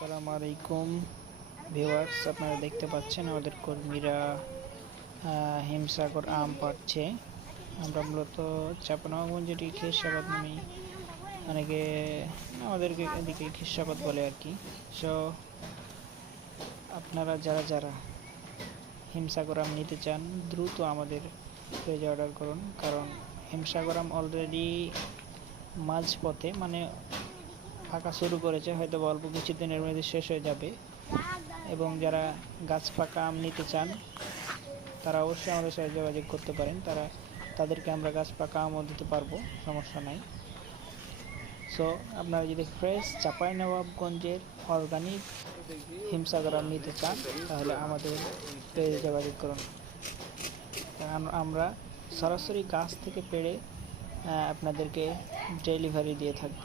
আসসালামু আলাইকুম। ভিউয়ার্স, আপনারা দেখতে পাচ্ছেন আমাদের কর্মীরা হিমসাগর আম পাচ্ছে আমরা মূলত চাপানগঞ্জ এটি খিরসাবাদ নামে অনেকে আমাদেরকে এদিকে খিরসাবাদ বলে আর কি। সো আপনারা যারা যারা হিমসাগর আম নিতে চান, দ্রুত আমাদের পেজে অর্ডার করুন। কারণ হিমসাগর আম অলরেডি মাঝপথে মানে ফাঁকা শুরু করেছে হয়তো অল্প কিছুদিনের মধ্যে শেষ হয়ে যাবে। এবং যারা গাছ ফাঁকা আম নিতে চান, তারা অবশ্যই আমাদের সাথে যোগাযোগ করতে পারেন। তারা, তাদেরকে আমরা গাছ পাকা আমও দিতে পারব, সমস্যা নাই। সো আপনারা যদি ফ্রেশ চাপাই নবাবগঞ্জের অর্গানিক হিমসাগর আম নিতে চান, তাহলে আমাদের পেজে যোগাযোগ করুন। আমরা সরাসরি গাছ থেকে পেড়ে আপনাদেরকে ডেলিভারি দিয়ে থাকব।